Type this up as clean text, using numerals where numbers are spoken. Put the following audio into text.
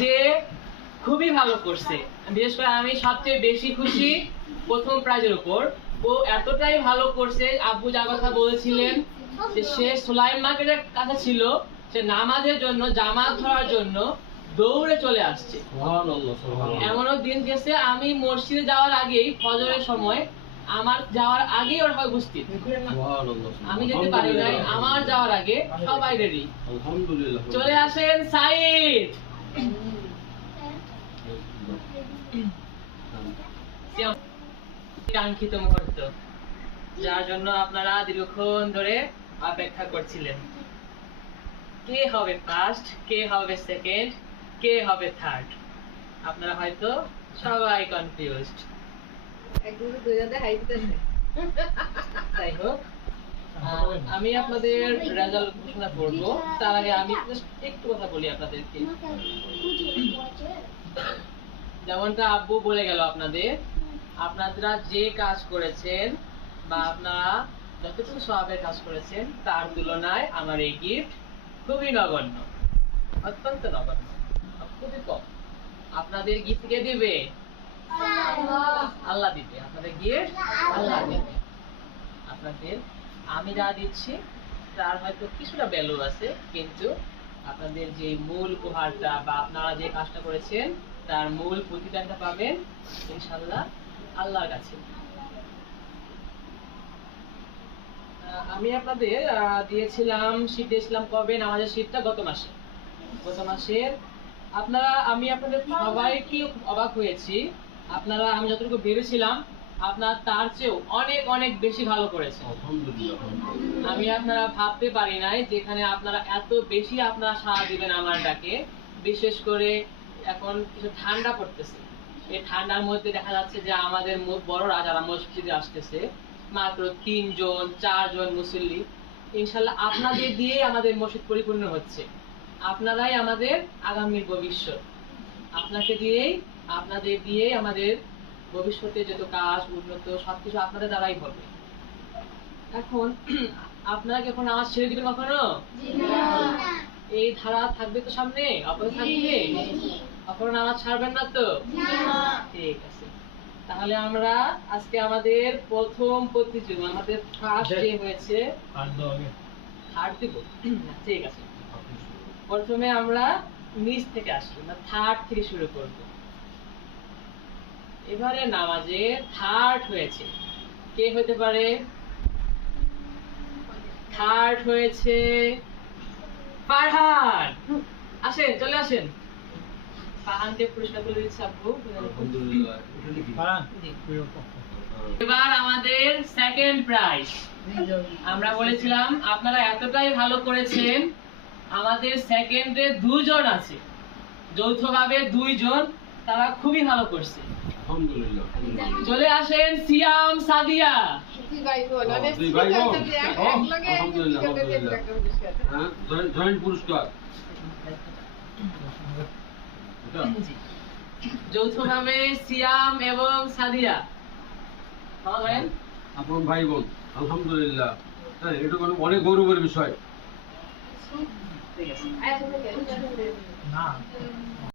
যে খুবই ভালো করছে। বিশেষ করে আমি সবচেয়ে বেশি খুশি প্রথম প্রাইজের উপর। ও এতটাই ভালো করছে, আব্বু যা কথা বলেছিলেন যে সে সুলাইম মার্কেটের কাছে ছিল, সে নামাজের জন্য জামাত ধরার জন্য দৌড়ে চলে আসছে। এমনও দিন গেছে আমি মসজিদে যাওয়ার আগেই, ফজরের সময় আমার যাওয়ার আগেই ওরা সবাই উপস্থিত। আমি যেতে পারি নাই, আমার যাওয়ার আগে সবাই রেডি। চলে আসেন সাইদ। কাঙ্ক্ষিত মুহূর্ত, যার জন্য আপনারা দীর্ঘক্ষণ ধরে অপেক্ষা করছিলেন। কে হবে ফার্স্ট, কে হবে সেকেন্ড, কে হবে থার্ড? আপনারা হয়তো সবাই কনফিউজড। যাই হোক, আমি আপনাদের রেজাল্ট ঘোষণা করব। তার আগে আমি একটু কথা বলি আপনাদেরকে। যেমনটা আব্বু বলে গেল, আপনারা যে কাজ করেছেন বা আপনারা যতটুকু সওয়াবের কাজ করেছেন তার তুলনায় আমার এই গিফট খুবই নগণ্য, অত্যন্ত নগণ্য, খুবই কম। আপনাদের গিফট কে দিবে? আল্লাহ দিবে। আপনাদের গিফট আল্লাহ দিবে। আপনাদের আমি যা দিচ্ছি তার হয়তো কিছুটা ভ্যালু আছে, কিন্তু আপনাদের যে মূল উপহারটা বা আপনারা যে কাজটা করেছেন তার মূল প্রতিদানটা পাবেন ইনশাআল্লাহ আল্লাহর কাছে। আমি আপনাদের দিয়েছিলাম কবে? নামাজের শীতটা গত মাসের। আমি আপনাদের সবাইকে অবাক হয়েছি। আপনারা, আমি যতটুকু ভেবেছিলাম আপনার তার চেয়েও অনেক অনেক বেশি ভালো করেছেন। আমি আপনারা ভাবতে পারি নাই যেখানে আপনারা এত বেশি আপনারা সাড়া দিবেন আমার ডাকে। বিশেষ করে এখন কিছু ঠান্ডা পড়তেছে, এই ঠান্ডার মধ্যে দেখা যাচ্ছে যে আমাদের বড়রা যারা মসজিদে আসতেছে মাত্র 3 জন 4 জন মুসল্লি। ইনশাআল্লাহ আপনাদের দিয়েই আমাদের মসজিদ পরিপূর্ণ হচ্ছে। আপনারাই আমাদের আগামীর ভবিষ্যৎ। আপনাদের দিয়েই আমাদের ভবিষ্যতে যত কাজ উন্নত সবকিছু আপনাদের দ্বারাই হবে। এখন আপনারা কি এখন নামাজ ছেড়ে দিবেন কখনো? এই ধারা থাকবে তো সামনে, অপরে থাকবে, কখনো নামাজ ছাড়বেন না তো? ঠিক আছে, তাহলে আমরা আজকে আমাদের প্রথম প্রতিযোগিতা, আমাদের ফার্স্ট ডে হয়েছে, থার্ড দিব। ঠিক আছে, প্রথমে আমরা নিচ থেকে আসি, থার্ড থেকে শুরু করব। এবারে নামাজে থার্ড হয়েছে কে হতে পারে? থার্ড হয়েছে ফারহান। আসেন, চলে আসেন। ফারহানকে পুরস্কার তুলে দিচ্ছে আব্বু। এবার আমাদের সেকেন্ড প্রাইজ। আমরা বলেছিলাম আপনারা এতটাই ভালো করেছেন, আমাদের সেকেন্ডে 2 জন আছে, যৌথভাবে 2 জন, তারা খুবই ভালো করছে। চলে আসেন সিয়াম সাদিয়া। যৌথভাবে সিয়াম এবং সাদিয়া আপন ভাই বোন, আলহামদুলিল্লাহ। এটা অনেক গৌরবের বিষয়। ঠিক আছে।